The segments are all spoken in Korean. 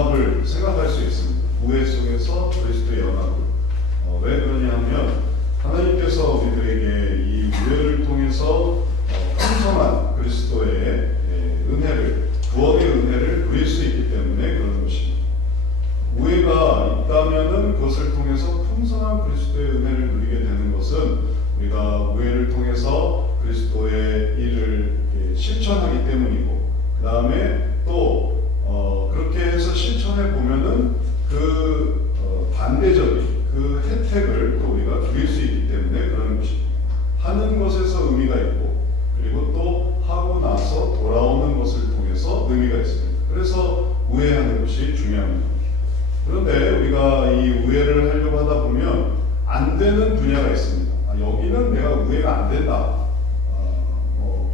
연합을 생각할 수 있습니다. 우애 속에서 그리스도의 연합을. 왜 그러냐면 하나님께서 우리들에게 이 우애를 통해서 풍성한 그리스도의 은혜를, 구원의 은혜를 누릴 수 있기 때문에 그런 것입니다. 우애가 있다면은 그것을 통해서 풍성한 그리스도의 은혜를 누리게 되는 것은 우리가 우애를 통해서 그리스도의 일을 실천하기 때문이고, 그 다음에 또 그렇게 해서 실천해 보면은 그 반대적인 그 혜택을 또 우리가 누릴 수 있기 때문에 그런 것입니다. 하는 것에서 의미가 있고, 그리고 또 하고 나서 돌아오는 것을 통해서 의미가 있습니다. 그래서 우애하는 것이 중요합니다. 그런데 우리가 이 우애를 하려고 하다 보면 안 되는 분야가 있습니다. 여기는 내가 우애가 안 된다.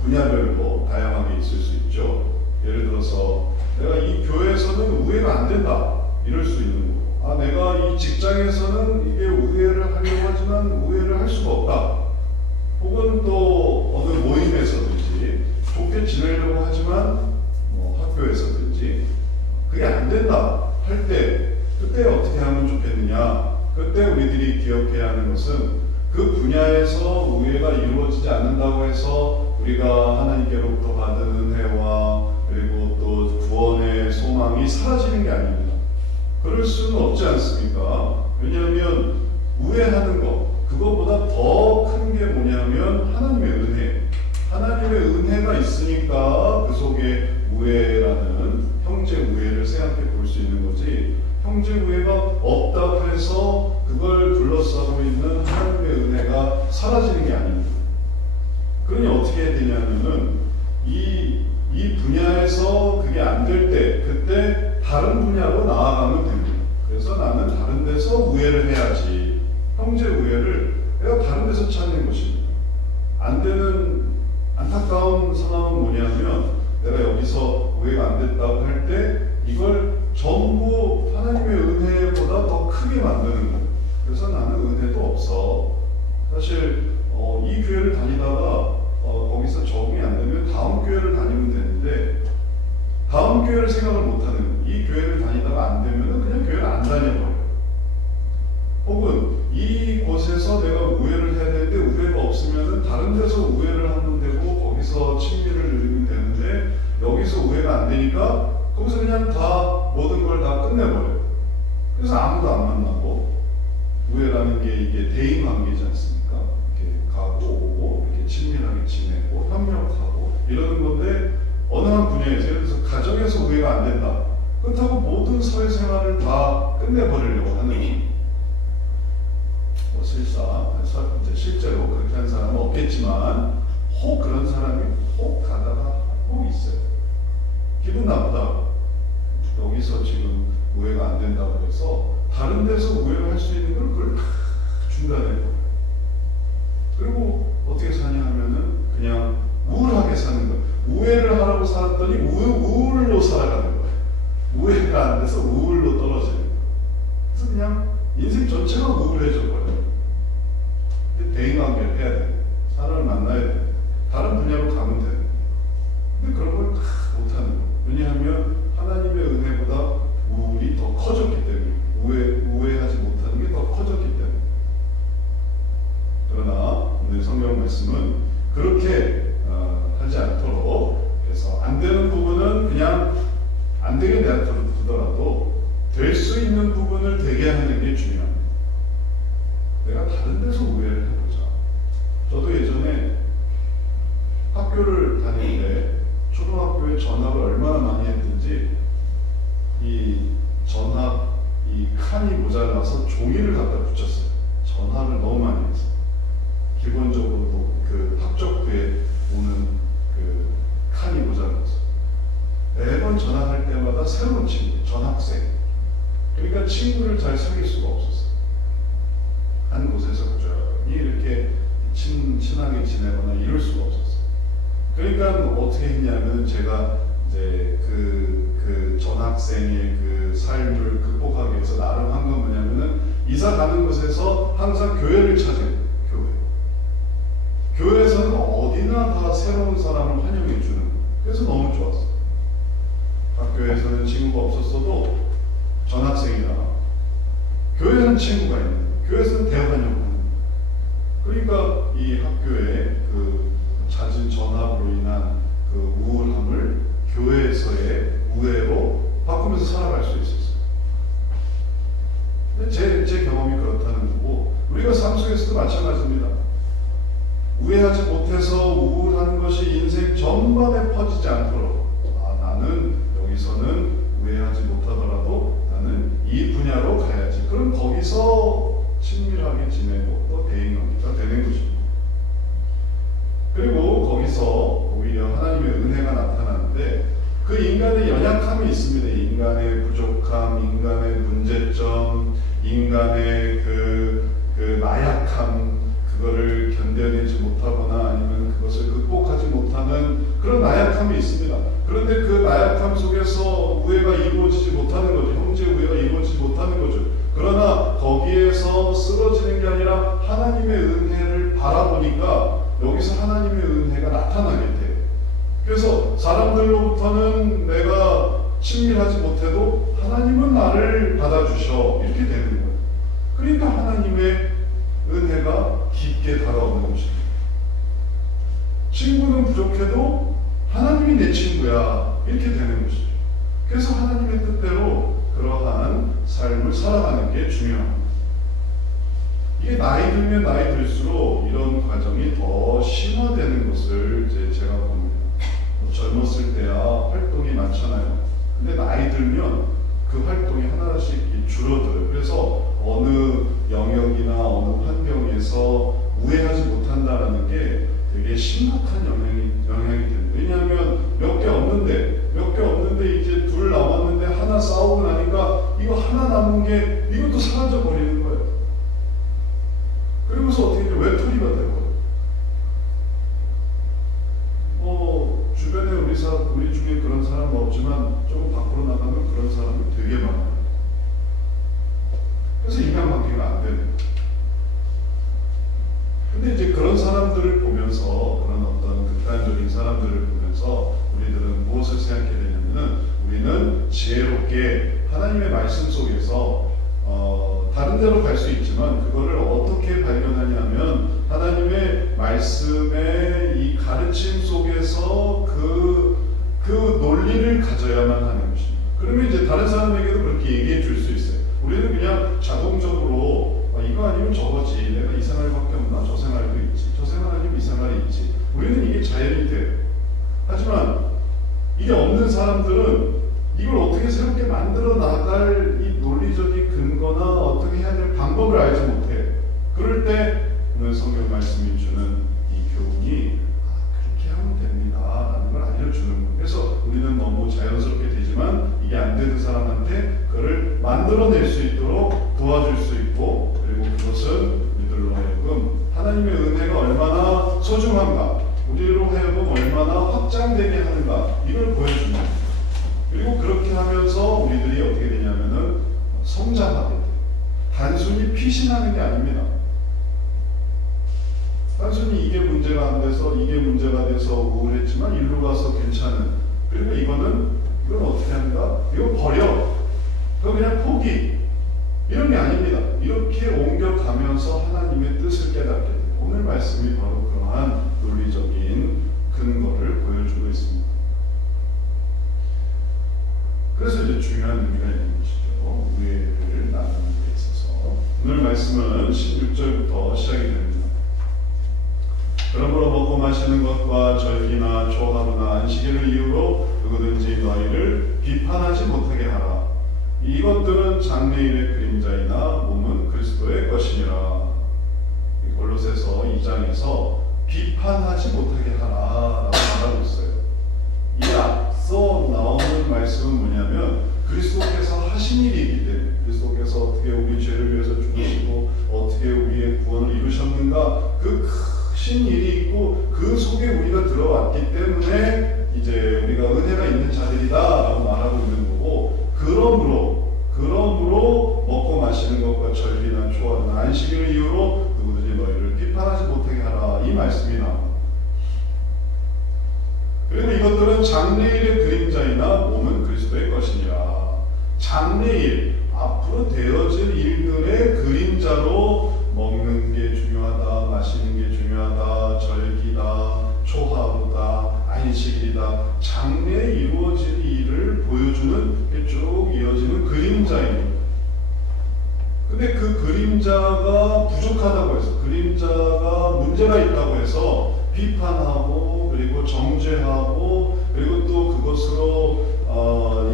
분야별로 다양하게 있을 수 있죠. 예를 들어서 내가 이 교회에서는 우애가 안 된다. 이럴 수 있는 거고, 내가 이 직장에서는 이게 우애를 하려고 하지만 우애를 할 수가 없다. 혹은 또 어느 모임에서든지 좋게 지내려고 하지만 학교에서든지 그게 안 된다 할 때, 그때 어떻게 하면 좋겠느냐. 그때 우리들이 기억해야 하는 것은 그 분야에서 우애가 이루어지지 않는다고 해서 우리가 하나님께로부터 받은 은혜와 그리고 또 구원의 소망이 사라지는 게 아닙니다. 그럴 수는 없지 않습니까? 왜냐하면 우애하는 것, 그것보다 더 큰 게 뭐냐면 하나님의 은혜. 하나님의 은혜가 있으니까 그 속에 우애라는 형제 우애를 생각해 볼 수 있는 거지, 형제 우애가 없다고 해서 그걸 둘러싸고 있는 하나님의 은혜가 사라지는 게 아닙니다. 그러니 어떻게 해야 되냐면은 이 분야에서 그게 안 될 때, 그때 다른 분야로 나아가면 됩니다. 그래서 나는 다른 데서 우애를 해야지. 형제 우애를 내가 다른 데서 찾는 것입니다. 안 되는 안타까운 상황은 뭐냐면 내가 여기서 우애가 안 됐다고 할 때 이걸 전부 하나님의 은혜보다 더 크게 만드는 거예요. 그래서 나는 은혜도 없어. 사실 이 교회를 다니다가 거기서 적응이 안 되면 다음 교회를 다니면 되는데, 다음 교회를 생각을 못하는 거예요. 이 교회를 다니다가 안 되면 그냥 교회를 안 다녀버려요. 혹은 이곳에서 내가 우애를 해야 되는데 우애가 없으면 다른 데서 우애를 하면 되고 거기서 친밀을 누리면 되는데, 여기서 우애가 안 되니까 거기서 그냥 다 모든 걸 다 끝내버려요. 그래서 아무도 안 만나고, 우애라는 게 이게 대인 관계지 않습니까? 이렇게 가고 오고 이렇게 친밀하게 지내고 협력하고 이러는 건데, 어느 한 분야에서 예를 들어서 가정에서 우애가 안 된다. 그렇다고 모든 사회생활을 다 끝내버리려고 하는 거예요. 실제로 그렇게 하는 사람은 없겠지만 혹 그런 사람이 혹 가다가 혹 있어요. 기분 나쁘다. 여기서 지금 우애가 안 된다고 해서 다른 데서 우애를 할 수 있는 걸 그걸 중단해버려요. 그리고 어떻게 사냐 하면은 그냥 우울하게 사는 거예요. 우애를 하라고 살았더니 우울로 살아가는 거예요. 우애가 안 돼서 우울로 떨어지는 거예요. 그래서 그냥 인생 전체가 우울해져 버려요. 대인관계를 해야 돼. 사람을 만나야 돼. 다른 분야로 가면 돼. 근데 그런 걸 못하는 거예요. 왜냐하면 하나님의 은혜보다 우울이 더 커졌기 때문에, 우애하지 못하는 게 더 커졌기 때문에. 그러나 오늘 성경 말씀은 그렇게 하지 않도록 해서 안 되는 부분은 그냥 안 되게 내두더라도 될 수 있는 부분을 되게 하는 게 중요합니다. 내가 다른 데서 우애를 해보자. 저도 예전에 학교를 다닐 때 초등학교에 전학을 얼마나 많이 했든지 이 전학 이 칸이 모자라서 종이를 갖다 붙였어요. 전학을 너무 많이 했어요. 기본적으로 그 합격부에 오는 그 칸이 모자라서 매번 전학할 때마다 새로운 친구, 전학생. 그러니까 친구를 잘 사귈 수가 없었어요. 한 곳에서 꾸준히 이렇게 친하게 지내거나 이럴 수가 없었어요. 그러니까 어떻게 했냐면 제가 이제 그 전학생의 그 삶을 극복하기 위해서 나름 한 건 뭐냐면은 이사 가는 곳에서 항상 교회를 찾아요. 교회에서는 어디나 다 새로운 사람을 환영해 주는. 그래서 너무 좋았어요. 학교에서는 친구가 없었어도 전학생이나 교회에는 친구가 있는, 교회에서는 대화관용 하는. 그러니까 이 학교의 그 잦은 전학으로 인한 그 우울함을 교회에서의 우애로 바꾸면서 살아갈 수 있었어요. 제 경험이 그렇다는 거고, 우리가 삶 속에서도 마찬가지입니다. 우애하지 못해서 우울한 것이 인생 전반에 퍼지지 않도록, 나는 여기서는 우애하지 못하더라도 나는 이 분야로 가야지. 그럼 거기서 친밀하게 지내고 또 대인관계가 되는 것입니다. 그리고 거기서 오히려 하나님의 은혜가 나타나는데, 그 인간의 연약함이 있습니다. 인간의 부족함, 인간의 문제점, 인간의 그 나약함, 그거를 견뎌내지 못하거나 아니면 그것을 극복하지 못하는 그런 나약함이 있습니다. 그런데 그 나약함 속에서 우애가 이루어지지 못하는 거죠. 형제 우애가 이루어지지 못하는 거죠. 그러나 거기에서 쓰러지는 게 아니라 하나님의 은혜를 바라보니까 여기서 하나님의 은혜가 나타나게 돼요. 그래서 사람들로부터는 내가 친밀하지 못해도 하나님은 나를 받아주셔, 이렇게 되는 거예요. 그러니까 하나님의 은혜가 깊게 다가오는 것입니다. 친구는 부족해도 하나님이 내 친구야, 이렇게 되는 것이죠. 그래서 하나님의 뜻대로 그러한 삶을 살아가는 게 중요합니다. 이게 나이 들면 나이 들수록 이런 과정이 더 심화되는 것을 제가 봅니다. 젊었을 때야 활동이 많잖아요. 근데 나이 들면 그 활동이 하나씩 줄어들어요. 그래서 어느 영역이나 어느 환경에서 우애하지 못한다는 게 되게 심각한 영향이 됩니다. 왜냐하면 몇 개 없는데 이제 둘 남았는데 하나 싸우고 나니까 이거 하나 남은 게 이것도 사라져 버리는 거예요. 그러면서 어떻게 외톨이가 되고, 주변에 우리 중에 그런 사람은 없지만 조금 밖으로 나가면 그런 사람이 되게 많아요. 그래서 인간관계가 안 되는 거예요. 근데 이제 그런 사람들을 보면서, 그런 어떤 극단적인 사람들을 보면서 우리들은 무엇을 생각해야 되냐면은, 우리는 지혜롭게 하나님의 말씀 속에서 다른 데로 갈 수 있지만 그거를 어떻게 발견하냐면 하나님의 말씀의 이 가르침 속에서 그 논리를 가져야만 하는 것입니다. 그러면 이제 다른 사람에게도 그렇게 얘기해 줄 수 있어요. 우리는 그냥 자동적으로 이거 아니면 저거지, 내가 이 생활밖에 없나, 저 생활도 있지, 저 생활 아니면 이 생활이 있지, 우리는 이게 자연이 돼요. 하지만 이게 없는 사람들은 이걸 어떻게 새롭게 만들어 나갈 이 논리적인 근거나 어떻게 해야 될 방법을 알지 못해. 그럴 때 오늘 성경 말씀이 주는 이 교훈이 그렇게 하면 됩니다 라는 걸 알려주는 거예요. 그래서 우리는 너무 자연스럽게 되지만 이게 안 되는 사람한테 그걸 만들어낼 수 있도록 도와줄 수 있고, 그리고 그것은 우리들로 하여금 하나님의 은혜가 얼마나 소중한가, 우리로 하여금 얼마나 확장되게 하는가, 이걸 보여주는 거예요. 그리고 그렇게 하면서 우리들이 어떻게 되냐면은 성장하게 돼요. 단순히 피신하는 게 아닙니다. 단순히 이게 문제가 안 돼서 이게 문제가 돼서 우울했지만 일로 가서 괜찮은, 그리고 이건 어떻게 합니까? 이거 버려, 그거 그냥 포기, 이런 게 아닙니다. 이렇게 옮겨가면서 하나님의 뜻을 깨닫게 돼요. 오늘 말씀이 바로 그러한 논리적인 근거를 보여주고 있습니다. 그래서 이제 중요한 의미가 있는 것이죠. 우애를 나누는 데 있어서 오늘 말씀은 16절부터 시작이 됩니다. 그러므로 먹고 마시는 것과 절기나 초하루나 안식일을 이유로 누구든지 너희를 비판하지 못하게 하라. 이것들은 장래일의 그림자이나 몸은 그리스도의 것이니라. 골로새서 2장에서 비판하지 못하게 하라 라고 말하고 있어요. 이 앞서 나오는 말씀은 뭐냐면 그리스도께서 하신 일이 있기 때문에, 그리스도께서 어떻게 우리 죄를 위해서 죽으시고 어떻게 우리의 구원을 이루셨는가, 그 크신 일이 있고 그 속에 우리가 들어왔기 때문에 이제 우리가 은혜가 있는 자들이다 라고 말하고 있는 거고, 그러므로 먹고 마시는 것과 절기나 초하루나 안식일을 이유로 누구든지 너희를 비판하지 못하게 하라, 이 말씀이 나옵니다. 그리고 이것들은 장래일의 그림자이나 몸은 그리스도의 것이니라. 장래일, 앞으로 되어질 일들의 그림자로 먹는 게 중요하다, 마시는 게 중요하다, 절기다, 초하루다, 안식일이다, 장래에 이루어질 일을 보여주는 게 쭉 이어지는 그림자입니다. 근데 그 그림자가 부족하다고 해서, 그림자가 문제가 있다고 해서 비판하고 그리고 정죄하고 그리고 또 그것으로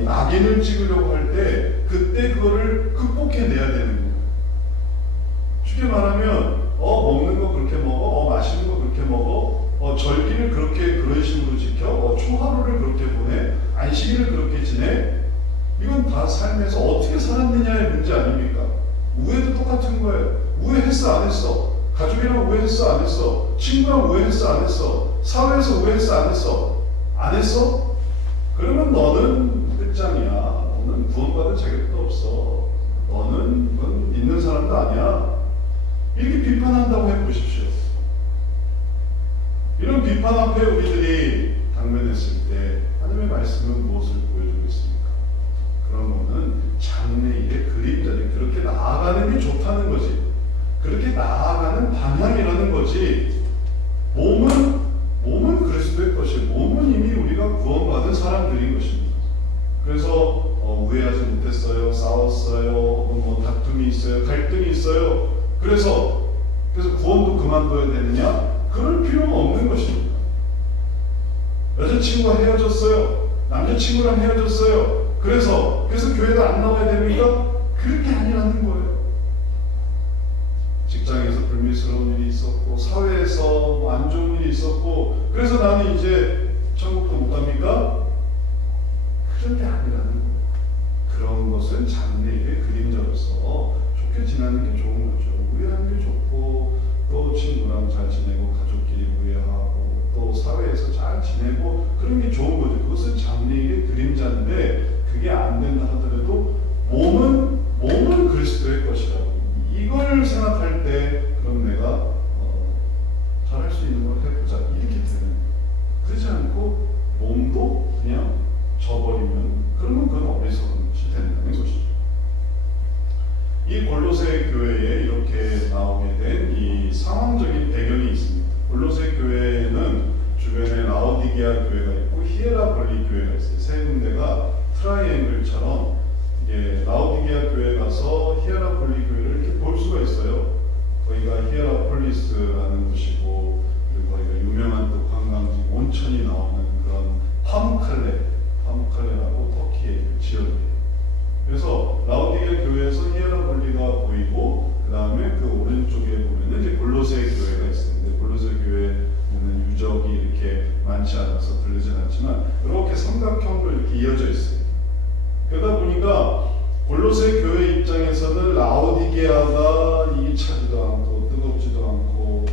이 낙인을 찍으려고 할 때 그때 그거를 극복해내야 되는 거예요. 쉽게 말하면 먹는 거 그렇게 먹어, 마시는 거 그렇게 먹어, 절기를 그렇게 그런 식으로 지켜, 초하루를 그렇게 보내, 안식일을 그렇게 지내. 이건 다 삶에서 어떻게 살았느냐의 문제 아닙니까? 우애도 똑같은 거예요. 우애했어 안 했어? 가족이랑 우애했어 안 했어? 친구랑 우애했어 안 했어? 사회에서 우애했어 안 했어? 안 했어? 그러면 너는 끝장이야. 너는 구원받을 자격도 없어. 너는 그건 있는 사람도 아니야. 이렇게 비판한다고 해보십시오. 이런 비판 앞에 우리들이 당면했을 때 하나님의 말씀은 무엇을 보여주고 있습니까? 그런 거는 장래일의 그림자지. 그렇게 나아가는 게 좋다는 거지. 그렇게 나아가는 방향이라는 거지. 몸은 그리스도의 것이고 몸은 이미 우리가 구원받은 사람들인 것입니다. 그래서 우애하지 못했어요, 싸웠어요, 혹은 뭐 다툼이 있어요, 갈등이 있어요. 그래서 구원도 그만둬야 되느냐? 그럴 필요가 없는 것입니다. 여자친구와 헤어졌어요, 남자친구랑 헤어졌어요. 그래서 교회도 안 나와야 됩니까? 그렇게 아니라는 거예요. 직장에서 불미스러운 일이 있었고, 사회에서 안 좋은 일이 있었고, 그래서 나는 이제 천국도 못 갑니까? 그런 게 아니라는 거예요. 그런 것은 장래의 그림자로서 좋게 지나는 게 좋은 거죠. 우애하는 게 좋고, 또 친구랑 잘 지내고, 가족끼리 우애하고, 또 사회에서 잘 지내고, 그런 게 좋은 거죠. 그것은 장래의 그림자인데, 그게 안 된다 하더라도 몸은 그리스도의 것이라고. 이걸 생각할 때 그럼 내가 잘할 수 있는 걸 해보자 이렇게 되는. 그렇지 않고 몸도 그냥 져버리면 그러면 그건 어리석은 것이 된다는 것이죠. 이 골로새 교회에 이렇게 나오게 된 이 상황적인 배경이 있습니다. 골로새 교회에는 주변에 라오디게아 교회가 있고 히에라폴리 교회가 있어요. 세 군데가 트라이앵글처럼 이게 라오디게아 교회 가서 히에라폴리 교회를 이렇게 볼 수가 있어요. 거기가 히에라폴리스라는 곳이고, 그리고 거기가 유명한 또 관광지 온천이 나오는 그런 파무칼레라고 터키의 지역이에요. 그래서 라오디게아 교회에서 히에라폴리가 보이고, 그 다음에 그 오른쪽에 보면은 이제 골로새 교회가 있습니다. 골로새 교회는 유적이 이렇게 많지 않아서 들리진 않지만 이렇게 삼각형으로 이렇게 이어져 있어요. 그러다 보니까 골로새 교회 입장에서는 라오디게아가 이게 차지도 않고 뜨겁지도 않고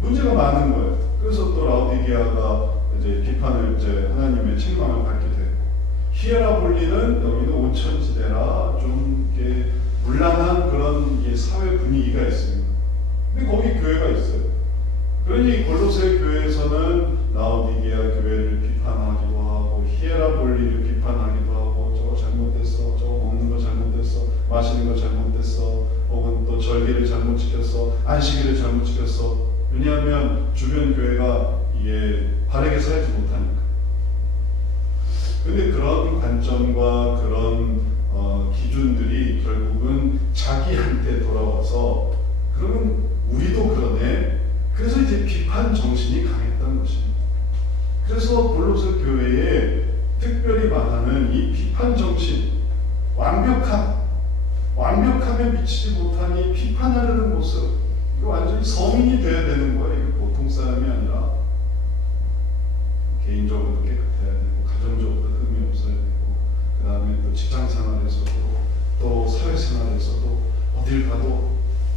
문제가 많은 거예요. 그래서 또 라오디게아가 이제 비판을 이제 하나님의 책망을 받게 되고, 히에라폴리는 여기는 온천지대라 좀 이렇게 문란한 그런 사회 분위기가 있습니다. 근데 거기 교회가 있어요. 그러니 골로새 교회에서는 라오디게아 교회를 비판하기도 하고, 히에라폴리를 비판하기도 하고, 저거 잘못됐어, 저거 먹는 거 잘못됐어, 마시는 거 잘못됐어, 혹은 또 절기를 잘못 지켰어, 안식일을 잘못 지켰어. 왜냐하면 주변 교회가 이게 바르게 살지 못하니까. 근데 그런 관점과 그런 기준들이 결국은 자기한테 돌아와서, 그러면 우리도 그러네. 그래서 이제 비판 정신이 강했던 것입니다. 그래서 골로새 교회에 특별히 말하는 이 비판 정신, 완벽함에 미치지 못한 이 비판하려는 모습, 이거 완전히 성인이 돼야 되는 거예요. 이거 보통 사람이 아니라 개인적으로도 깨끗해야 되고, 가정적으로도 흠이 없어야 되고, 그 다음에 또 직장 생활에서도, 또 사회 생활에서도, 어딜 가도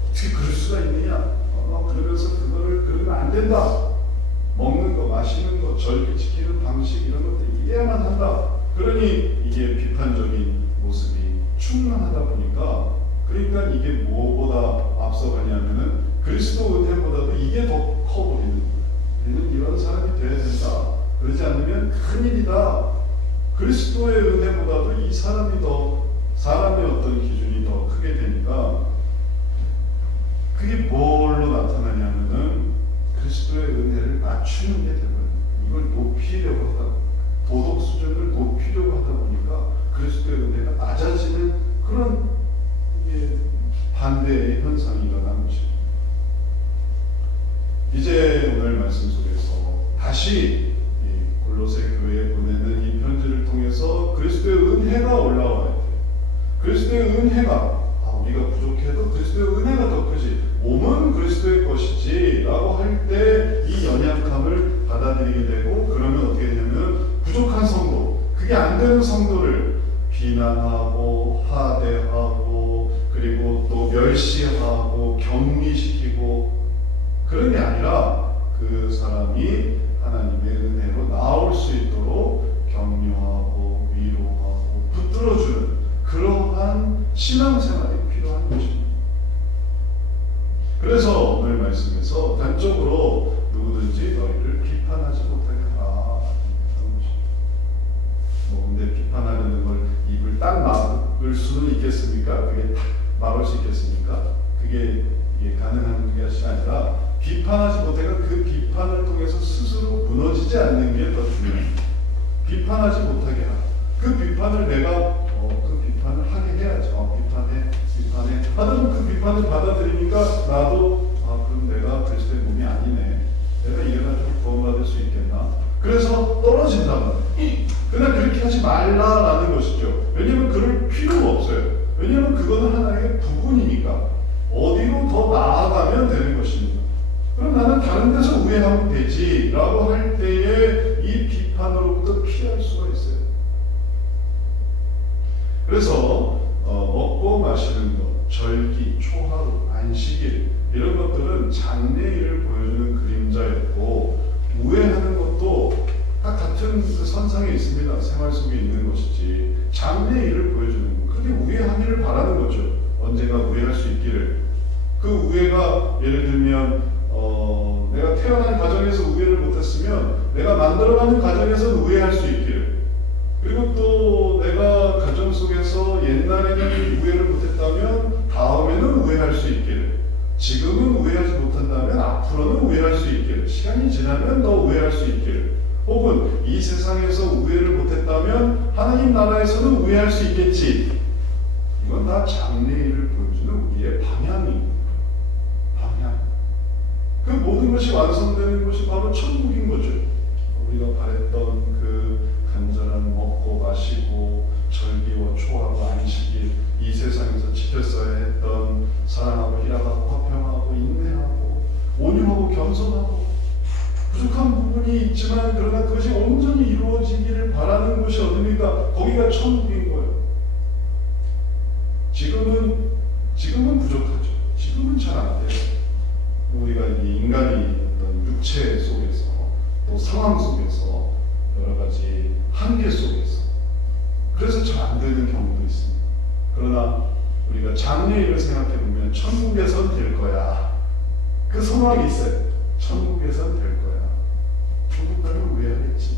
어떻게 그럴 수가 있느냐, 그러면서 그러면 안 된다. 먹는 거, 마시는 거, 절기 지키는 방식, 이런 것들 이해야만 한다. 그러니 이게 비판적인 모습이 충만하다 보니까, 그러니까 이게 무엇보다 앞서가냐면은 그리스도 은혜보다도 이게 더 커버리는 거예요. 우리는 이런 사람이 돼야 된다. 그러지 않으면 큰일이다. 그리스도의 은혜보다도 이 사람이 더 사람의 어떤 기준이 더 크게 되니까 그게 뭘로 나타나냐면은 그리스도의 은혜를 낮추는 게 되거든요. 이걸 높이려고 하다 보니까, 도덕 수준을 높이려고 하다 보니까 그리스도의 은혜가 낮아지는 그런 반대의 현상이 일어나는 것입니다. 이제 오늘 말씀 속에서 다시 골로새 교회에 보내는 이 편지를 통해서 그리스도의 은혜가 올라와야 돼요. 그리스도의 은혜가, 우리가 부족해도 그리스도의 은혜가 더 크지, 몸은 그리스도의 것이지 라고 할 때 이 연약함을 받아들이게 되고, 그러면 어떻게 되냐면 부족한 성도, 그게 안 되는 성도를 비난하고 하대하고 그리고 또 멸시하고 격리시키고 그런 게 아니라 그 사람이 하나님의 은혜로 나올 수 있도록 격려하고 위로하고 붙들어주는 그러한 신앙생활이 필요한 것입니다. 그래서 오늘 말씀에서 단적으로 누구든지 너희를 비판하지 못하게 하라. 근데 비판하려는 걸 입을 딱 막을 수는 있겠습니까? 그게 딱 막을 수 있겠습니까? 그게 가능한 것이 아니라 비판하지 못하게 그 비판을 통해서 스스로 무너지지 않는 게 더 중요합니다. 비판하지 못하게 하라. 그 비판을 내가 그 비판을 하게 해야죠. 비판해 하다 보면 그 비판을 받아들이니까 나도 그럼 내가 그리스도의 몸이 아니네. 내가 이래가지고 구원받을 수 있겠나? 그래서 떨어진단 말이에요. 그러나 그렇게 하지 말라라는 것이죠. 왜냐하면 그럴 필요가 없어요. 왜냐하면 그거는 하나의 부분이니까 어디로 더 나아가면 되는 것입니다. 그럼 나는 다른 데서 우회하면 되지 라고 할 때에 이 비판으로부터 피할 수가 있어요. 그래서 먹고 마시는 것, 절기, 초하루, 안식일 이런 것들은 장래일을 보여주는 그림자였고, 우회하는 것도 다 같은 그 선상에 있습니다. 생활 속에 있는 것이지 장래일을 보여주는 것, 그게 우회하기를 바라는 거죠. 언젠가 우회할 수 있기를. 그 우회가 예를 들면 내가 태어난 가정에서 우회를 못했으면 내가 만들어가는 가정에서 우회할 수 있기를, 그리고 또 내가 가정 속에서 옛날에는 우회를 못했다면 다음에는 우회할 수 있기를, 지금은 우회하지 못한다면 앞으로는 우회할 수 있기를, 시간이 지나면 더 우회할 수 있기를, 혹은 이 세상에서 우회를 못했다면 하나님 나라에서는 우회할 수 있겠지. 이건 다 장래일을 보여주는 우리의 방향입니다. 방향. 그 모든 것이 완성되는 것이 바로 천국인 거죠. 우리가 바랬던 그 간절한 먹고 마시고 절기와 초하고 안식일, 이 세상에서 지켰어야 했던 사랑하고 희락하고 화평하고 인내하고 온유하고 겸손하고 부족한 부분이 있지만 그러나 그것이 온전히 이루어지기를 바라는 것이 어딥니까? 거기가 천국인 거예요. 지금은 부족하죠. 지금은 잘 안 돼요. 우리가 인간이 어떤 육체 속에서 또 상황 속에서 여러 가지 한계 속에서 그래서 잘 안 되는 경우도 있습니다. 그러나 우리가 장래일을 생각해 보면 천국에선 될 거야. 그 소망이 있어요. 천국에선 될 거야. 천국 가면 왜 하겠지?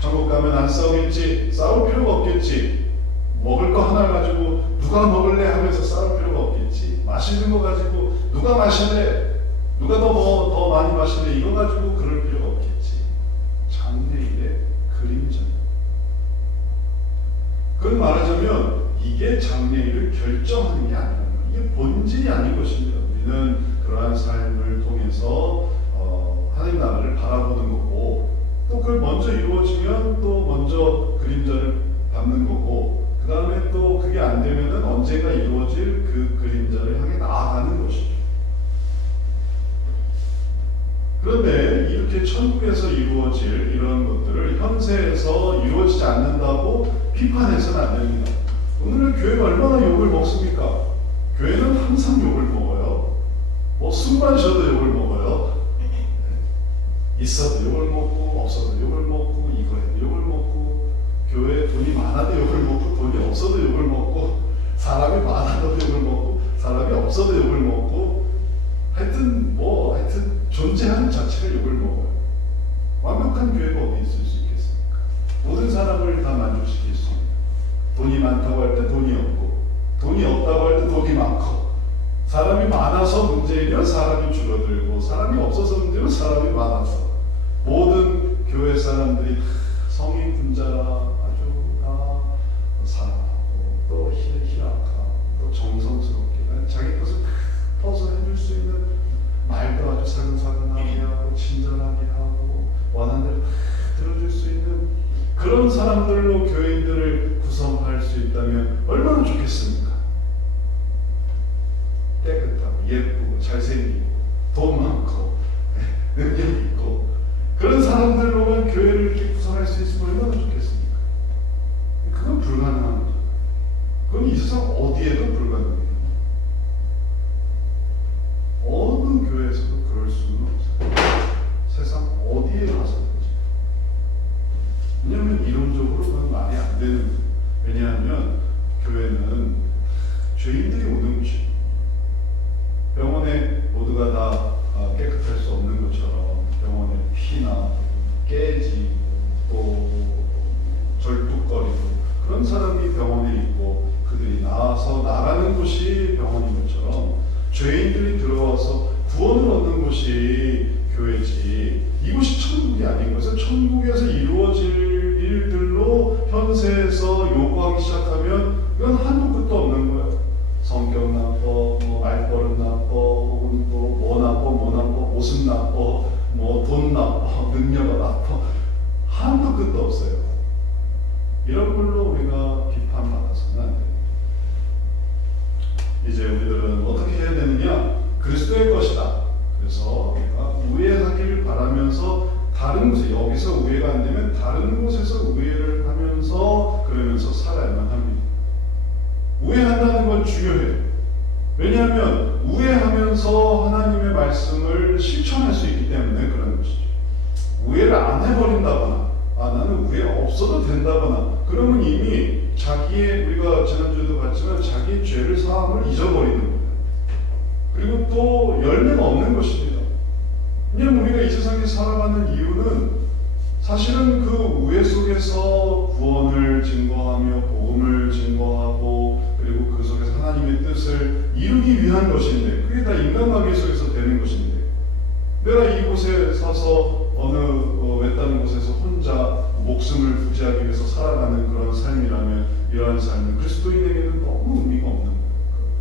천국 가면 안 싸우겠지? 싸울 필요가 없겠지? 먹을 거 하나 가지고 누가 먹을래 하면서 싸울 필요가 없겠지? 마시는 거 가지고 누가 마실래? 누가 더 많이 마실래? 이거 가지고 그럴 필요가 없겠지. 장래일의 그림자입니다. 그건 말하자면 이게 장래일을 결정하는 게 아니라 이게 본질이 아닌 것입니다. 우리는 그러한 삶을 통해서 하나님 나라를 바라보는 거고, 또 그걸 먼저 이루어지면 또 먼저 그림자를 밟는 거고, 그 다음에 또 그게 안 되면은 언젠가 이루어질 그 그림자를 향해 나아가는 것이죠. 그런데 이렇게 천국에서 이루어질 이런 것들을 현세에서 이루어지지 않는다고 비판해서는 안 됩니다. 오늘은 교회가 얼마나 욕을 먹습니까? 교회는 항상 욕을 먹어요. 숨만 쉬어도 욕을 먹어요. 있어도 욕을 먹고 없어도 욕을 먹고 이거 해도 욕을 먹고, 교회에 돈이 많아도 욕을 먹고 돈이 없어도 욕을 먹고, 사람이 많아도 욕을 먹고 사람이 없어도 욕을 먹고, 하여튼 존재하는 자체가 욕을 먹어요. 완벽한 교회가 어디 있을 수 있겠습니까? 모든 사람을 다 만족시키는 돈이 많다고 할 때 돈이 없고, 돈이 없다고 할 때 돈이 많고, 사람이 많아서 문제이면 사람이 줄어들고, 사람이 없어서 문제면 사람이 많아서, 모든 교회 사람들이 성인 분자라 아주 다 사랑하고 또 희락하고 또 정성스럽게 자기 것을 퍼서 해줄 수 있는 말도 아주 사근사근하게 하고 친절하게 하고 원하는 대로 들어줄 수 있는 그런 사람들로 교인들을 구성할 수 있다면 얼마나 좋겠습니까? 깨끗하고 예쁘고 잘생기고 돈 많고 능력 있고 그런 사람들로만 교회를 이렇게 구성할 수 있으면 얼마나 좋겠습니까? 그건 불가능한 거죠. 그건 이 세상 어디에도 불가능해요. 어느 교회에서도 그럴 수는 없어요. 세상 어디에 가서든지. 왜냐하면 이론적으로 그건 말이 안 되는 거예요. 왜냐하면 교회는 죄인들이 오는 곳이에요. 병원에 모두가 다 깨끗할 수 없는 것처럼 병원에 피나 깨지고 또 절뚝거리고 그런 사람이 병원에 있고 그들이 나와서 나가는 곳이 병원인 것처럼 죄인들이 들어와서 구원을 얻는 곳이 교회지 이곳이 천국이 아닌 것은 천국에서 이루어질 일들로 현세에서 요구하기 시작하면 이건 한도 끝도 없는 거예요. 성격 나빠, 뭐 말버릇 나빠, 혹은 뭐 나빠, 모습 나빠, 뭐 돈 나빠, 능력이 나빠, 한도 끝도 없어요. 이런 걸로 우리가 비판받아서는 안 됩니다. 이제 우리들은 어떻게 해야 되느냐? 그리스도의 것이다. 그래서 우리가 우애하기를 바라면서 다른 곳에 여기서 우애가 안 되면 다른 곳에서 우애를 하면서 그러면서 살아야만 합니다. 우애한다는 건 중요해요. 왜냐하면 우애하면서 하나님의 말씀을 실천할 수 있기 때문에 그런 것이죠. 우애를 안 해버린다거나 나는 우애가 없어도 된다거나 그러면 이미 자기의 우리가 지난주에도 봤지만 자기의 죄를 사함을 잊어버리는 거예요. 그리고 또 열매가 없는 것입니다. 왜냐하면 우리가 이 세상에 살아가는 이유는 사실은 그 우애 속에서 구원을 증거하며 복음을 증거하고 그리고 그 속에서 하나님의 뜻을 이루기 위한 것인데 그게 다 인간관계 속에서 되는 것인데 내가 이곳에 서서 어느 외딴 곳에서 혼자 목숨을 부지하기 위해서 살아가는 그런 삶이라면 이러한 삶은 그리스도인에게는 너무 의미가 없는 거예요.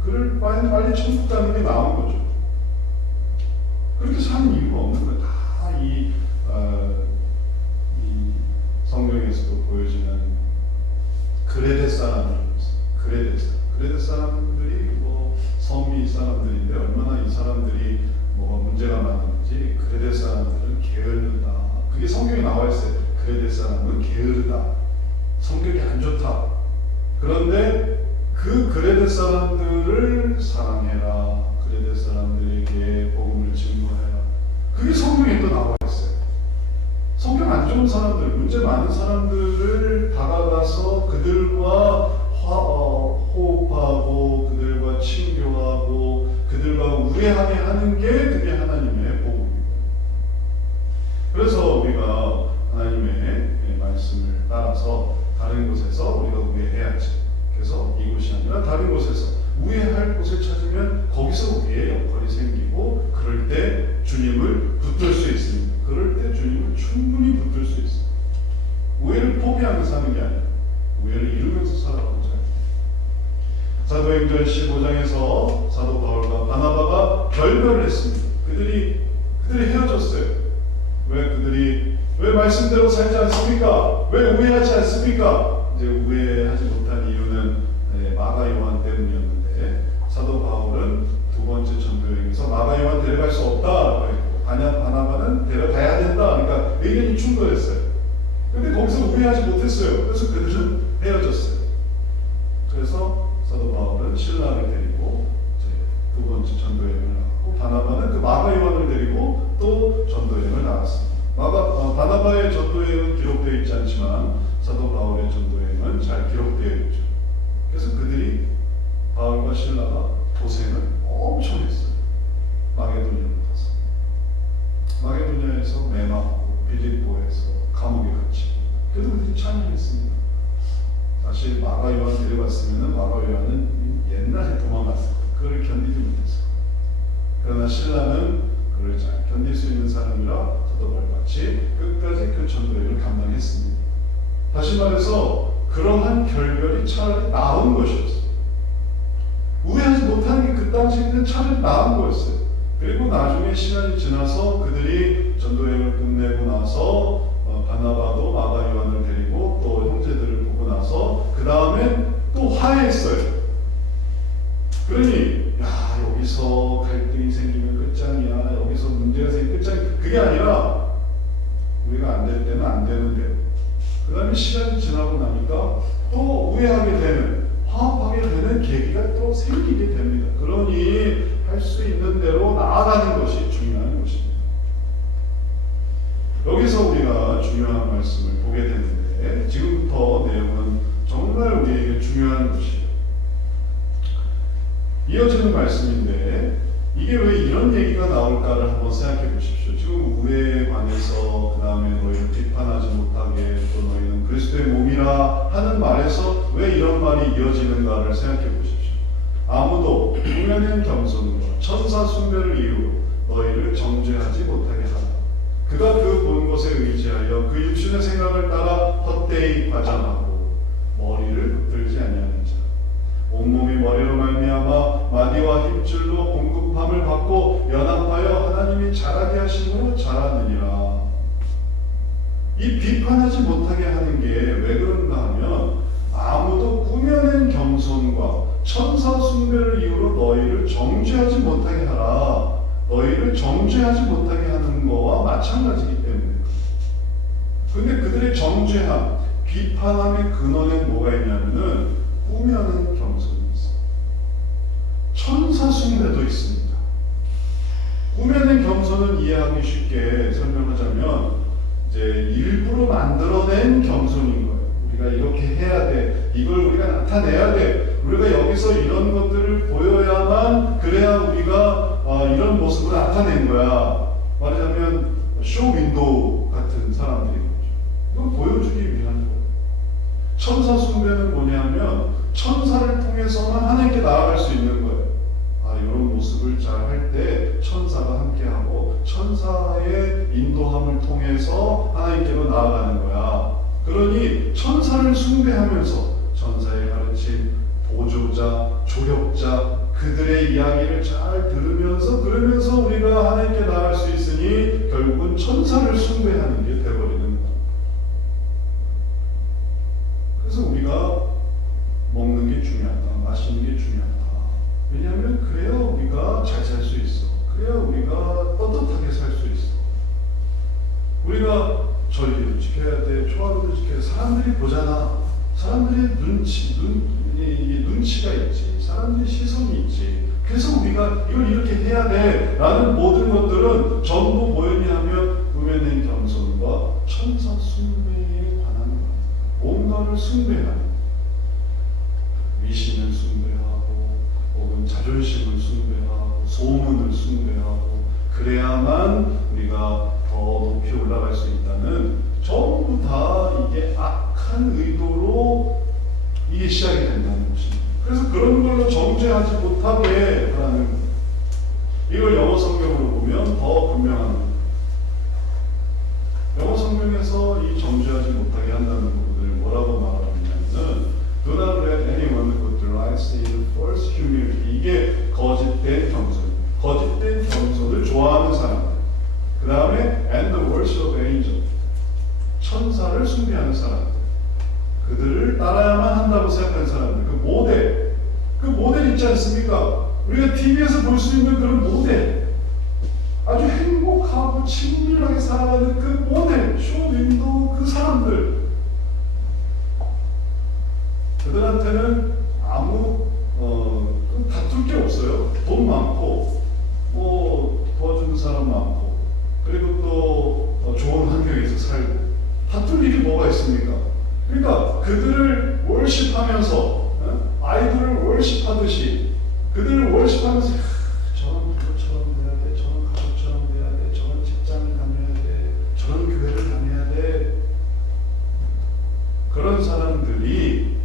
그를 빨리 천국 가는 게 나은 거죠. 그렇게 사는 이유가 없는 거예요. 다 이 성경에서도 보여지는 그레데 사람이 있어요. 그레데 사람들이 뭐 섬이 사람들인데 얼마나 이 사람들이 뭐가 문제가 많은지 그레데 사람들은 게으르다. 그게 성경에 나와 있어요. 그레데 사람은 게으르다. 성격이 안 좋다. 그런데 그 그레데 사람들을 사랑해라. 그레데 사람들에게 복음을 증거해라. 그게 성경에 또 나와 있어요. 성격 안 좋은 사람들, 문제 많은 사람들을 다가가서 그들과 호흡하고 그들과 친교하고 그들과 우애하게 하는 게 그게 하나님의 복음입니다. 그래서 우리가 하나님의 말씀을 따라서 다른 곳에서 우리가 우애해야지. 그래서 이곳이 아니라 다른 곳에서 우애할 곳을 찾으면 거기서 우리의 역할이 생기고 그럴 때 주님을 붙들 수 있습니다. 그럴 때 주님을 충분히 붙들 수 있습니다. 우애를 포기하면서 사는 게 아니라 우애를 이루면서 살아가는 자입니다. 사도행전 15장에서 사도 바울과 바나바가 결별을 했습니다. 그들이 헤어졌어요. 왜 말씀대로 살지 않습니까? 왜 우애하지 않습니까? 이제 우애하지 못한 이유는 마가 요한 때문이었는데 사도 바울은 두 번째 전도여행에서 마가 요한 데려갈 수 없다라고 했고 바나바는 데려가야 된다. 그러니까 의견이 충돌했어요. 근데 거기서 우애하지 못했어요. 그래서 그들은 헤어졌어요. 그래서 사도 바울은 신라를 데리고 두 번째 전도여행을 나갔고 바나바는 그 마가 요한을 데리고 또 전도여행을 나갔습니다. 바나바의 전도여행은 기록되어 있지 않지만 사도 바울의 전도여행은 잘 기록되어 있죠. 그래서 그들이 바울과 신라가 고생을 엄청 했어요. 마게도냐로 가서 마게도냐에서 매맞고 빌립보에서 감옥에 갇히고 그래도 그들이 찬양했습니다. 다시 마가 요한 데려갔으면 마가 요한은 옛날에 도망갔을 거예요. 그걸 견디지 못했어요. 그러나 신라는 그걸 잘 견딜 수 있는 사람이라 더더발같이 끝까지 그 전도회를 감당했습니다. 다시 말해서 그러한 결별이 차라리 나은 것이었어요. 우회하지 못하는 게 그 당시에는 차라리 나은 거였어요. 그리고 나중에 시간이 지나서 그들이 전도여행을 끝내고 나서 바나바도 마가 요한을 데리고 또 형제들을 보고 나서 그 다음에 또 화해했어요. 그러니 여기서 갈등이 생기면 끝장이야, 여기서 문제가 생기면 끝장이야, 그게 아니라 우리가 안 될 때는 안 되는데 그 다음에 시간이 지나고 나니까 또 우회하게 되는, 화합하게 되는 계기가 또 생기게 됩니다. 그러니 할 수 있는 대로 나아가는 것이 중요한 것입니다. 여기서 우리가 중요한 말씀을 보게 되는데 지금부터 내용은 정말 우리에게 중요한 것이에요. 이어지는 말씀인데 이게 왜 이런 얘기가 나올까를 한번 생각해 보십시오. 지금 우애에 관해서 그 다음에 너희를 비판하지 못하게 또 너희는 그리스도의 몸이라 하는 말에서 왜 이런 말이 이어지는가를 생각해 보십시오. 아무도 공연한 겸손과 천사 숭배를 이유로 너희를 정죄하지 못하게 하라. 그가 그 본 것에 의지하여 그 육신의 생각을 따라 헛되이 과장하고 머리를 붙들지 아니하는 자, 온몸이 머리로 말미암아 마디와 힘줄로 공급함을 받고 연합하여 하나님이 자라게 하심으로 자라느니라. 이 비판하지 못하게 하는 게 왜 그런가 하면 아무도 꾸며낸 겸손과 천사 숭배를 이유로 너희를 정죄하지 못하게 하라. 너희를 정죄하지 못하게 하는 거와 마찬가지이기 때문에. 근데 그들의 정죄함, 비판함의 근원엔 뭐가 있냐면은 꾸며낸 겸손이 있어요. 천사 숭배도 있습니다. 꾸며낸 겸손은 이해하기 쉽게 설명하자면 이제 일부러 만들어낸 겸손인 거예요. 우리가 이렇게 해야 돼. 이걸 우리가 나타내야 돼. 우리가 여기서 이런 것들을 보여야만 그래야 우리가 이런 모습을 나타낸 거야. 말하자면 쇼 윈도우 같은 사람들인 거죠. 이건 보여주기 위한 거예요. 천사 숭배는 뭐냐면 천사를 통해서만 하나님께 나아갈 수 있는 거예요. 이런 모습을 잘 할 때 천사가 함께하고 천사의 인도함을 통해서 하나님께로 나아가는 거야. 그러니 천사를 숭배하면서 천사의 가르침, 보조자, 조력자, 그들의 이야기를 잘 들으면서 그러면서 우리가 하나님께 나아갈 수 있으니 결국은 천사를 숭배하는 게 되어버리는 거야. 그래서 우리가 먹는 게 중요하다, 마시는 게 중요하다. 왜냐하면 그래야 우리가 잘 살 수 있어. 그래야 우리가 떳떳하게 살 수 있어. 우리가 절기도 지켜야 돼, 초하루도 지켜야 돼. 사람들이 보잖아. 사람들의 눈치가 있지. 사람들의 시선이 있지. 그래서 우리가 이걸 이렇게 해야 돼 라는 모든 것들은 전부 뭐였냐면 꾸며낸 겸손과 천사 숭배에 관한 것. 뭔가를 숭배하는, 위신을 숭배하고 혹은 자존심을 숭배하고 소문을 숭배하고 그래야만 우리가 더 높이 올라갈 수 있다는, 전부 다 이게 악한 의도로 이게 시작이 된다는 것입니다. 그래서 그런 걸로 정죄하지 못하게 하는, 이걸 영어 성경으로 보면 더 분명한 겁니다. 영어 성경에서 이 정죄하지 못하게 한다는 부분을 뭐라고 말하느냐면 Do not let anyone who delights in false humility. 이게 거짓된 겸손, 거짓된 겸손을 좋아하는 사람들. 그 다음에 and the worship of angel, 천사를 숭배하는 사람들, 그들을 따라야만 한다고 생각하는 사람들, 그 모델 있지 않습니까? 우리가 TV에서 볼 수 있는 그런 모델, 아주 행복하고 친밀하게 살아가는 그 모델, 쇼윈도우 그 사람들, 그들한테는 아무 다툴 게 없어요. 돈 많고 뭐 도와주는 사람 많고 그리고 또 좋은 환경에서 살고 다툴 일이 뭐가 있습니까? 그러니까 그들을 월십하면서 아이돌을 월십하듯이 그들을 월십하면서 저런 부모처럼 돼야 돼, 저런 가족처럼 돼야 돼, 저런 직장을 다녀야 돼, 저런 교회를 다녀야 돼. 그런 사람들이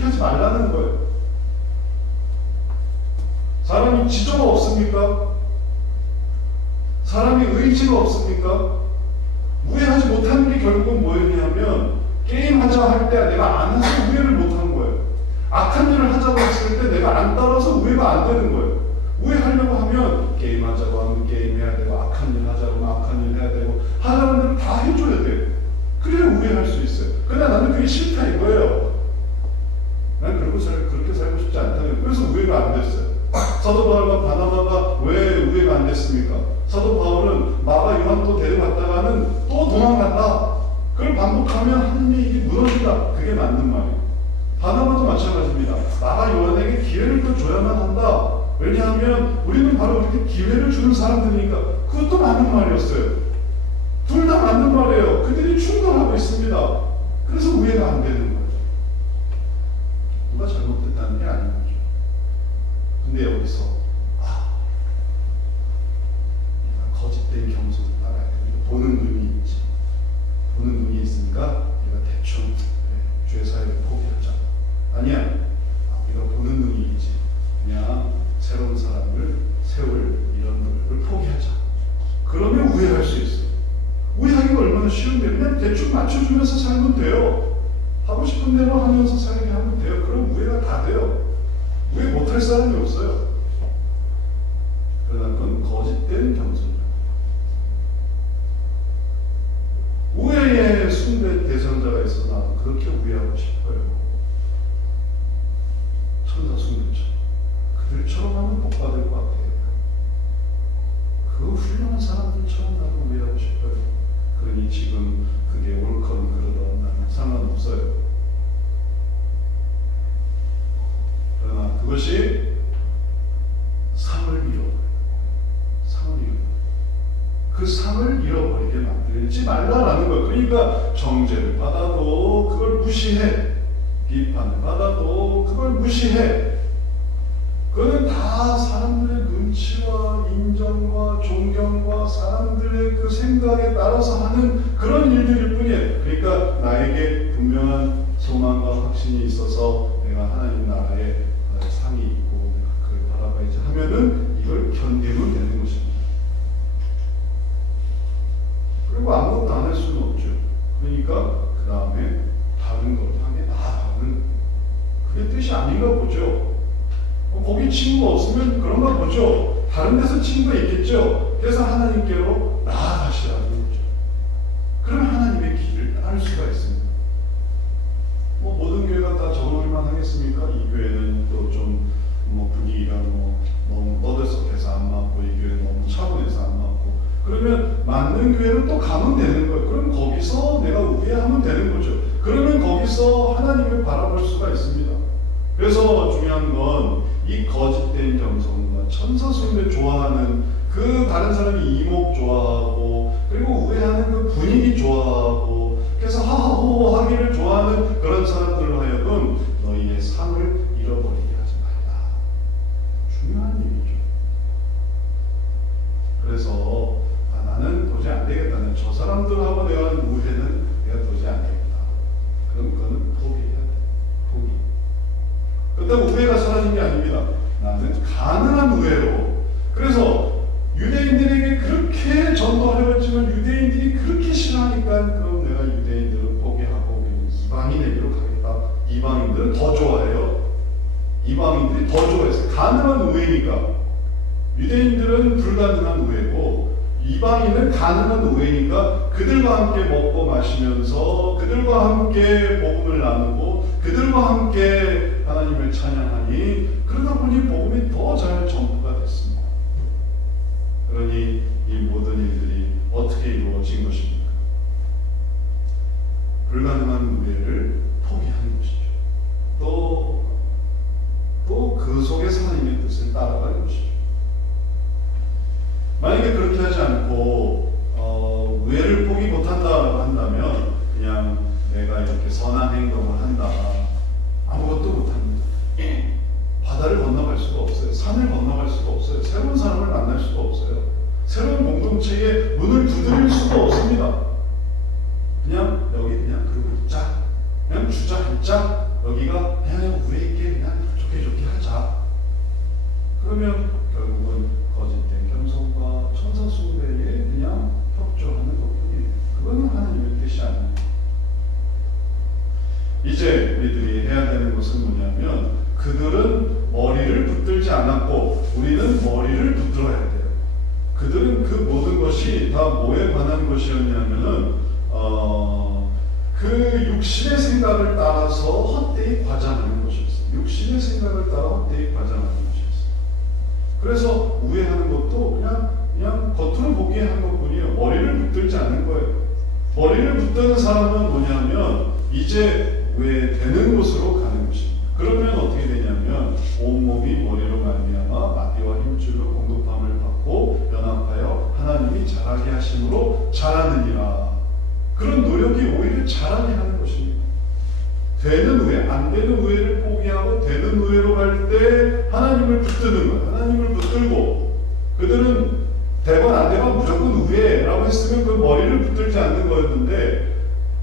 그렇게 하지 말라는 거예요. 사람이 지조가 없습니까? 사람이 의지가 없습니까? 우회하지 못하는 게 결국은 뭐였냐면 게임하자 할 때 내가 안 해서 우회를 못한 거예요. 악한 일을 하자고 했을 때 내가 안 따라서 우회가 안 되는 거예요. 우회하려고 하면 게임하자고 하면 게임해야 되고 악한 일 하자고 하면 악한 일 해야 되고 하자는 대로 다 해줘야 돼요. 그래야 우회할 수 있어요. 그러나 나는 그게 싫다 이거예요. 난 그렇게 살고 싶지 않다는. 그래서 우회가 안 됐어요. 사도 바울과 바나바가 왜 우회가 안 됐습니까? 사도 바울은 마가 요한도 데려갔다가는 또 도망간다. 그걸 반복하면 하나님의 일이 무너진다. 그게 맞는 말이에요. 바나바도 마찬가지입니다. 마가 요한에게 기회를 또 줘야만 한다. 왜냐하면 우리는 바로 이렇게 기회를 주는 사람들이니까. 그것도 맞는 말이었어요. 둘 다 맞는 말이에요. 그들이 충돌하고 있습니다. 그래서 우회가 안 되는 거예요. 누가 잘못됐다는 게 아닌 거죠. 근데 여기서 거짓된 겸손을 따라야 돼. 보는 눈이 있지. 보는 눈이 있으니까 우리가 대충 죄 사역을 포기하자. 아니야. 우리가 보는 눈이 있지. 그냥 새로운 사람을 세울 이런 노력을 포기하자. 그러면 우회할 수 있어. 우회하기가 얼마나 쉬운데 그냥 대충 맞춰주면서 살면 돼요. 하고 싶은 대로 하면서 살게 하면 돼요. 그럼 우회가 다 돼요. 우회 못할 사람이 없어요. 그러나 그건 거짓된 겸손이야. 우회의 숭배 대상자가 있어 나도 그렇게 우회하고 싶어요. 천사 숭배처럼. 그들처럼 하면 복 받을 것 같아요. 그 훌륭한 사람들처럼 나도 우회하고 싶어요. 그러니 지금 그게 옳건 그러던 나는 상관없어요. 그러나 그것이 상을 잃어버려요. 상을 잃어버려요. 그 상을 잃어버리게 만들지 말라라는 거예요. 그러니까 정죄를 받아도 그걸 무시해. 비판을 받아도 그걸 무시해. 그거는 다 사람들의 눈치와 인정과 존경과 사람들의 그 생각에 따라서 하는 그런 일들일 뿐이에요. 그러니까 나에게 분명한 소망과 확신이 있어서 내가 하나님 나라에 상이 있고 내가 그걸 바라봐야지 하면은 이걸 견디면 되는 것입니다. 그리고 아무것도 안 할 수는 없죠. 그러니까 그 다음에 다른 걸 향해 나아가는 그게 뜻이 아닌가 보죠. 거기 친구가 없으면 그런가 보죠. 다른 데서 친구가 있겠죠. 그래서 하나님께로 나아가시라는 거죠. 그러면 하나님의 길을 따를 수가 있습니다. 모든 교회가 다 저럴만 하겠습니까? 이 교회는 또 좀 분위기가 너무 떠들썩해서 안 맞고 이 교회는 너무 차분해서 안 맞고 그러면 맞는 교회를 또 가면 되는 거예요. 그럼 거기서 내가 우회하면 되는 거죠. 그러면 거기서 하나님을 바라볼 수가 있습니다. 그래서 중요한 건 이 거짓된 겸손과 천사 숭배 좋아하는 그 다른 사람이 이목 좋아하고 그리고 우회하는 그 분위기 좋아하고 그래서 하하호호 하기를 좋아하는 그런 사람들로 하여금 너희의 상을 잃어버리게 하지 말라. 중요한 얘기죠. 그래서 나는 도저히 안 되겠다는 저 사람들하고 내가 하는 우회는 내가 도저히 안 되겠다. 그럼 그거는 포기해야 돼. 포기. 그렇다고 우회가 사라진 게 아닙니다. 나는 가능한 우회로. 그래서 유대인들에게 그렇게 전도하려고 했지만 유대인들이 그렇게 싫어하니까 그럼 내가 유대인들을 포기하고 이방인에게로 가겠다. 이방인들은 더 좋아해요. 이방인들이 더 좋아해서 가능한 우회니까. 유대인들은 불가능한 우회고 이방인은 가능한 우회니까 그들과 함께 먹고 마시면서 그들과 함께 복음을 나누고 그들과 함께 하나님을 찬양하니 그러다 보니 복음이 더 잘 전부가 됐습니다. 그러니 이 모든 일들이 어떻게 이루어진 것입니까? 불가능한 우회를 포기하는 것이죠. 또 그 속에서 하나님의 뜻을 따라가는 것이죠. 만약에 그렇게 하지 않고 우회를 포기 못한다라고 한다면 그냥 내가 이렇게 선한 행동을 한다 아무것도 못합니다. 바다를 건너갈 수가 없어요. 산을 건너갈 수가 없어요. 새로운 사람을 만날 수가 없어요. 새로운 공동체에 문을 두드릴 수가 없습니다. 그냥 여기 그냥 그러고 있자. 그냥 주저앉자. 여기가 그냥 그러면 결국은 거짓된 겸손과 천사 숭배에 그냥 협조하는 것뿐이에요. 그거는 하나님의 뜻이 아니에요. 이제 우리들이 해야 되는 것은 뭐냐면 그들은 머리를 붙들지 않았고 우리는 머리를 붙들어야 돼요. 그들은 그 모든 것이 다 뭐에 관한 것이었냐면은 그 육신의 생각을 따라서 헛되이 과장하는 것이었어요. 육신의 생각을 따라 헛되이 과장하는 것이었어요. 그래서 우애하는 것도 그냥 겉으로 보기에 한 것뿐이에요. 머리를 붙들지 않는 거예요. 머리를 붙드는 사람은 뭐냐면 이제 우애되는 곳으로 가는 것입니다. 그러면 어떻게 되냐면 온몸이 머리로 말미암아 마디와 힘줄로 공급함을 받고 연합하여 하나님이 자라게 하심으로 자라느니라. 그런 노력이 오히려 자라게 하는 것입니다. 되는 우애, 안 되는 우애를 포기하고 되는 우애로 갈 때 하나님을 붙드는 거예요. 하나님을 붙들고 그들은 되건 안 되건 무조건 우애라고 했으면 그 머리를 붙들지 않는 거였는데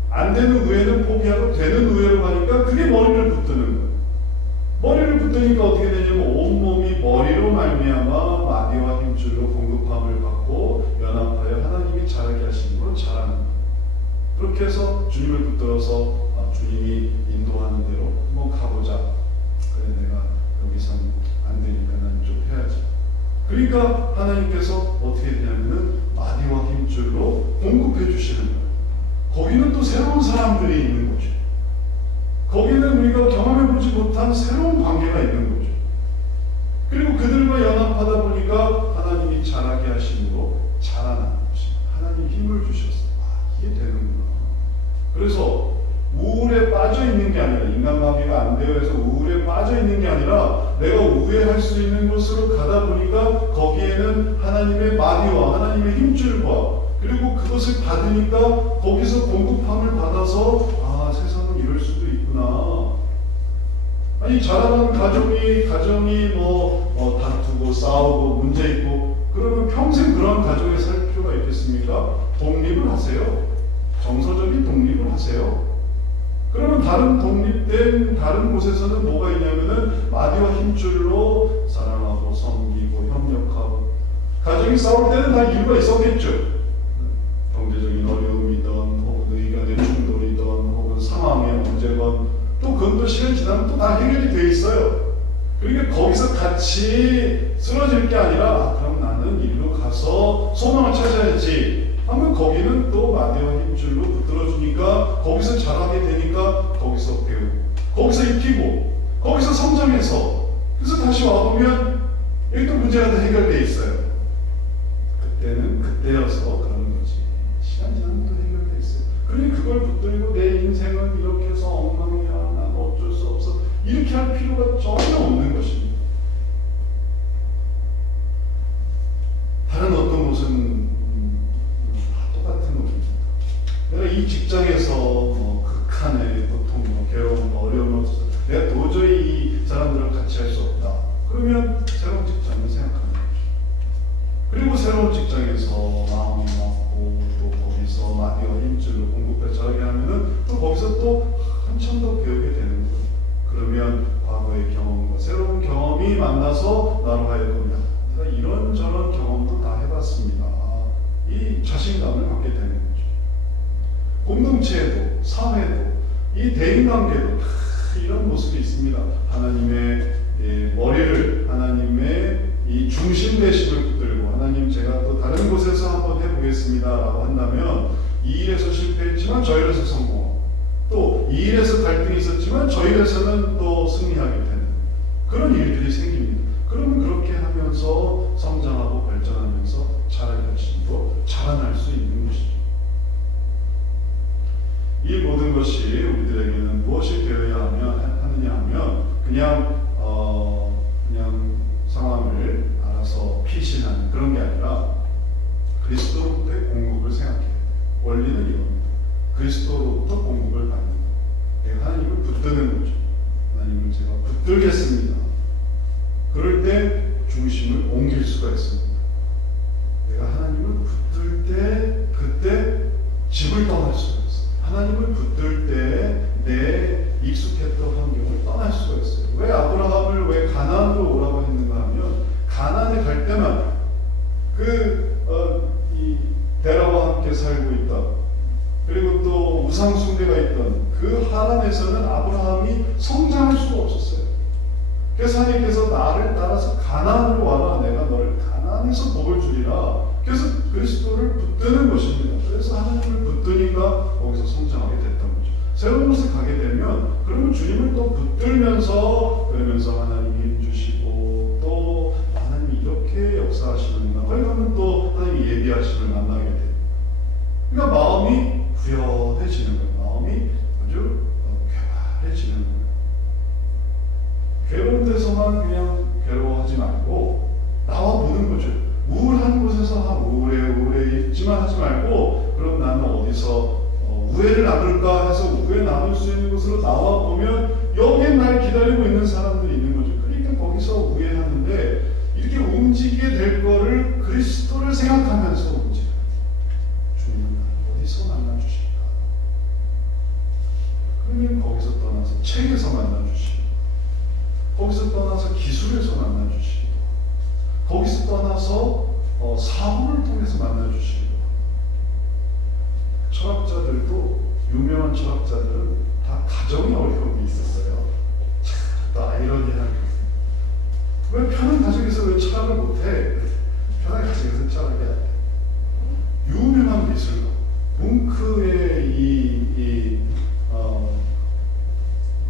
안 되는 우애는 포기하고 되는 우애로 가니까 그게 머리를 붙드는 거예요. 머리를 붙드니까 어떻게 되냐면 온몸이 머리로 말미암아 마디와 힘줄로 공급함을 받고 연합하여 하나님이 자라게 하심으로 자라는 거예요. 그렇게 해서 주님을 붙들어서 주님이 인도하는 대로 한번 가보자. 그래 내가 여기선 안 되니까 난 좀 해야지. 그러니까 하나님께서 어떻게 되냐면은 마디와 힘줄로 공급해 주시는 거예요. 거기는 또 새로운 사람들이 있는 거죠. 거기는 우리가 경험해보지 못한 새로운 관계가 있는 거죠. 그리고 그들과 연합하다 보니까 하나님이 자라게 하심으로 자라나는 것입니다. 하나님 힘을 주셨어요. 이게 되는구나. 그래서 우울에 빠져 있는 게 아니라 인간관계가 안 되어 해서 우울에 빠져 있는 게 아니라 내가 우회할 수 있는 곳으로 가다 보니까 거기에는 하나님의 마디와 하나님의 힘줄과 그리고 그것을 받으니까 거기서 공급함을 받아서 세상은 이럴 수도 있구나. 아니 자라는 가정이 다투고 싸우고 문제 있고 그러면 평생 그런 가정에 살 필요가 있겠습니까? 독립을 하세요. 정서적인 독립을 하세요. 그러면 독립된 다른 곳에서는 뭐가 있냐면은 마디와 힘줄로 사랑하고 섬기고 협력하고 가정이 싸울 때는 다 이유가 있었겠죠. 경제적인 어려움이든 혹은 의견의 충돌이든 혹은 상황의 문제건 또 그건 또 시간 지나면 또 다 해결이 돼 있어요. 그러니까 거기서 같이 쓰러질 게 아니라 그럼 나는 일로 가서 소망을 찾아야지 하면 거기는 또 마디와 힘줄로 붙들어주니까 거기서 자라게 되니까 거기서 배우고 거기서 익히고 거기서 성장해서 그래서 다시 와보면 여기 또 문제가 다 해결돼 있어요. 그때는 그때여서 그런 거지. 시간 지나면 또 해결돼 있어요. 그러니 그걸 붙들고 내 인생은 이렇게 해서 엉망이야 난 어쩔 수 없어 이렇게 할 필요가 전혀 없는 것입니다. 다른 어떤 곳은 똑같은 겁니다. 내가 이 직장에서 극한의 고통, 괴로움, 어려움 없어서 내가 도저히 이 사람들을 같이 할 수 없다. 그러면 새로운 직장을 생각하는 거죠. 그리고 새로운 직장에서 마음이 맞고 또 거기서 마디와 힘줄로 공급해 자라게 하면은 또 거기서 또 한참 더 배우게 되는 거예요. 그러면 과거의 경험과 새로운 경험이 만나서 나로 하여금 내가 이런저런 경험도 다 해봤습니다. 이 자신감을 갖게 되는 거죠. 공동체에도 사회도 이 대인관계도 다 이런 모습이 있습니다. 하나님의 머리를 하나님의 이 중심 되심을 붙들고 하나님 제가 또 다른 곳에서 한번 해보겠습니다 라고 한다면 이 일에서 실패했지만 저 일에서 성공하고 또 이 일에서 갈등이 있었지만 저 일에서는 또 승리하게 되는 그런 일들이 생깁니다. 그러면 그렇게 하면서 성장하고 발전하면서 자라게 하심으로 자라날 수 있는 것이죠. 이 모든 것이 우리들에게는 무엇이 되어야 하느냐 하면 그냥 상황을 알아서 피신하는 그런 게 아니라 그리스도로부터의 공급을 생각해요. 원리는 이겁니다. 그리스도로부터 공급을 받는 것. 내가 하나님을 붙드는 거죠. 하나님을 제가 붙들겠습니다. 그럴 때 중심을 옮길 수가 있습니다. 내가 하나님을 붙들 때 그때 집을 떠날 수가 있어요. 하나님을 붙들 때 내 익숙했던 환경을 떠날 수가 있어요. 왜 아브라함을 왜 가나안으로 오라고 했는가 하면 그래서 하나님께서 나를 따라서 가나안으로 와라. 내가 너를 가나안에서 복을 주리라. 그래서 그리스도를 붙드는 것입니다. 그래서 하나님을 붙드니까 거기서 성장하게 됐던 거죠. 새로운 곳에 가게 되면 그러면 주님을 또 붙들면서 그러면서 하나님이 힘주시고 또 하나님이 이렇게 역사하시는구나. 거기 가면 또 하나님이 예비하심을 만나게 돼요. 그러니까 마음이 부여해지는 거예요. 마음이 아주 쾌활해지는 거예요. 괴로운 데서만 그냥 괴로워하지 말고 나와보는 거죠. 우울한 곳에서 우울해 있지만 하지 말고 그럼 나는 어디서 우애를 나눌까 해서 우애 나눌 수 있는 곳으로 나와보면 여기에 날 기다리고 있는 사람들이 있는 거죠. 그러니까 거기서 우애하는데 이렇게 움직이게 될 거를 그리스도를 생각하면서 움직여요. 주님은 어디서 만나주실까? 그러면 거기서 떠나서 책에서 만나주시고 거기서 떠나서 기술에서 만나주시고 거기서 떠나서 사고를 통해서 만나주시고 철학자들도 유명한 철학자들은 다 가정이 어려움이 있었어요. 참, 또 아이러니한 왜 편한 가정에서 왜 철학을 못해? 편한 가정에서 철학이 안 돼. 유명한 미술가 뭉크의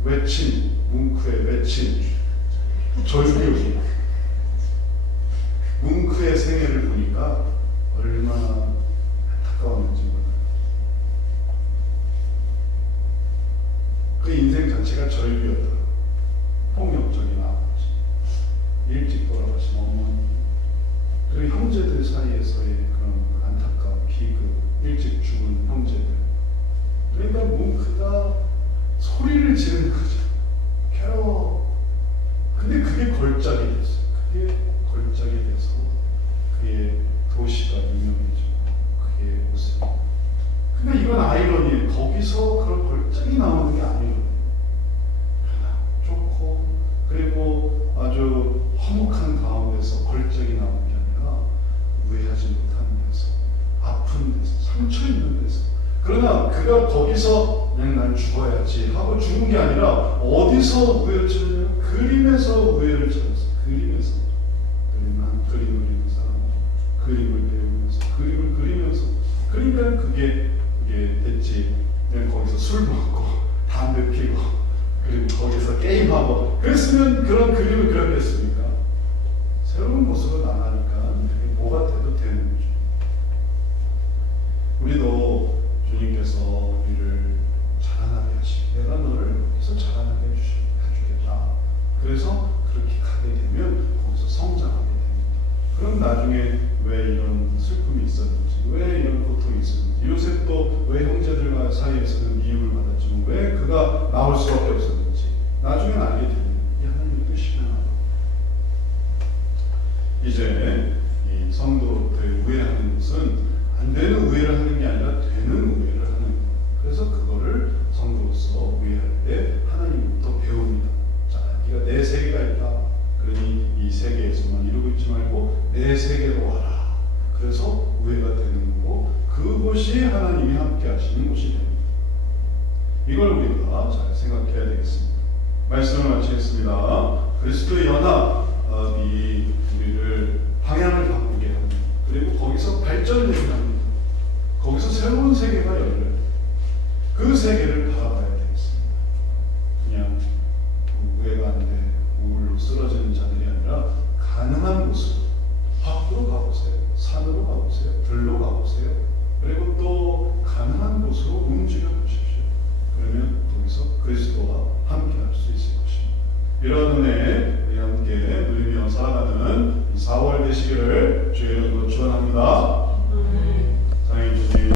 외침, 뭉크의 외침 절규 뭉크의 생애를 보니까 얼마나 안타까웠는지 몰라요. 그 인생 자체가 절규였더라고요. 폭력적인 아버지, 일찍 돌아가신 어머니, 그리고 형제들 사이에서의 그런 안타까운 비극, 일찍 죽은 형제들. 그러니까 뭉크가 소리를 지르는 거죠. 괴로워. 근데 그게 걸작이 됐어요. 그게 걸작이 돼서 그의 도시가 유명해지고 그의 모습이. 그러니까 이건 아이러니예요. 거기서 그런 걸작이 나오는 게 아니에요. 좋고 그리고 아주 화목한 가운데서 걸작이 나오는 게 아니라 우애하지 못하는 데서, 아픈 데서, 상처 있는 데서. 그러나 그가 거기서 그냥 난 죽어야지 하고 죽은 게 아니라 어디서 우애를 찾느냐? 그림에서 우애를 찾았어요. 그림에서. 그림을 그리는 사람, 그림을 배우면서, 그림을 그리면서. 그러니까 그게 됐지. 그냥 거기서 술 먹고, 담배 피고, 그리고 거기서 게임하고. 그랬으면 그런 그림을 그렸겠습니까? 새로운 곳으로 나가니까 그게 뭐가 돼도 되는 거죠. 우리도 주님께서 우리를 자라나게 하시고, 내가 너를 여기서 자라나게 해주겠다. 그래서 그렇게 가게 되면 거기서 성장하게 됩니다. 그럼 나중에 왜 이런 슬픔이 있었는지, 왜 이런 고통이 있었는지, 요셉도 왜 형제들과 사이에서는 미움을 받았지만 왜 그가 나올 수밖에 없었는지 나중에 알게 됩니다. 이 하나님의 뜻이구나. 이제 이 성도들 우애하는 것은 안 되는 우애를 하는 게 아니라 되는 우애를 하는 거예요. 그래서 그거를 성도로서 우애할 때 하나님부터 배웁니다. 자, 네가 내 세계가 있다. 그러니 이 세계에서만 이루고 있지 말고 내 세계로 와라. 그래서 우애가 되는 거고 그것이 하나님이 함께 하시는 곳이 됩니다. 이걸 우리가 잘 생각해야 되겠습니다. 말씀을 마치겠습니다. 그리스도의 연합이 우리를 방향을 바꾸게 합니다. 그리고 거기서 발전을 일어납니다. 거기서 새로운 세계가 열려요. 그 세계를 바라봐야 되겠습니다. 그냥 우애가 안 돼, 우울로 쓰러지는 자들이 아니라 가능한 곳으로 밖으로 가보세요. 산으로 가보세요. 들로 가보세요. 그리고 또 가능한 곳으로 움직여 보십시오. 그러면 거기서 그리스도와 함께 할 수 있을 것입니다. 이런 은혜 우리 함께 누리며 살아가는 4월 되시기를 주의 이름으로 축원합니다.